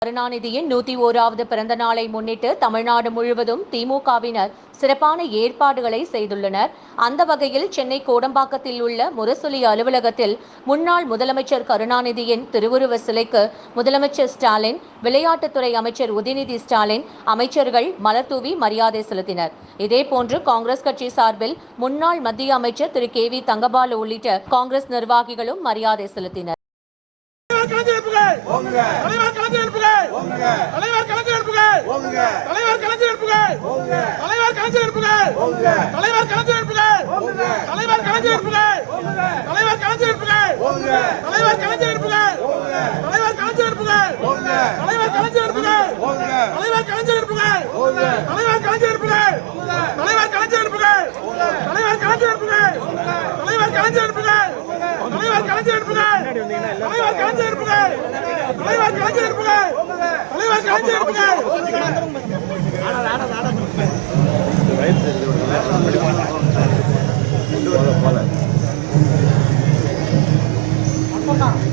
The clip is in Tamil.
கருணாநிதியின் 101வது பிறந்த நாளை முன்னிட்டு தமிழ்நாடு முழுவதும் திமுகவினர் சிறப்பான ஏற்பாடுகளை செய்துள்ளனர். அந்த வகையில் சென்னை கோடம்பாக்கத்தில் உள்ள முரசொலி அலுவலகத்தில் முன்னாள் முதலமைச்சர் கருணாநிதியின் திருவுருவ சிலைக்கு முதலமைச்சர் ஸ்டாலின், விளையாட்டுத்துறை அமைச்சர் உதயநிதி ஸ்டாலின், அமைச்சர்கள் மலர்தூவி மரியாதை செலுத்தினர். இதேபோன்று காங்கிரஸ் கட்சி சார்பில் முன்னாள் மத்திய அமைச்சர் திரு KV தங்கபாலு உள்ளிட்ட காங்கிரஸ் நிர்வாகிகளும் மரியாதை செலுத்தினர். போல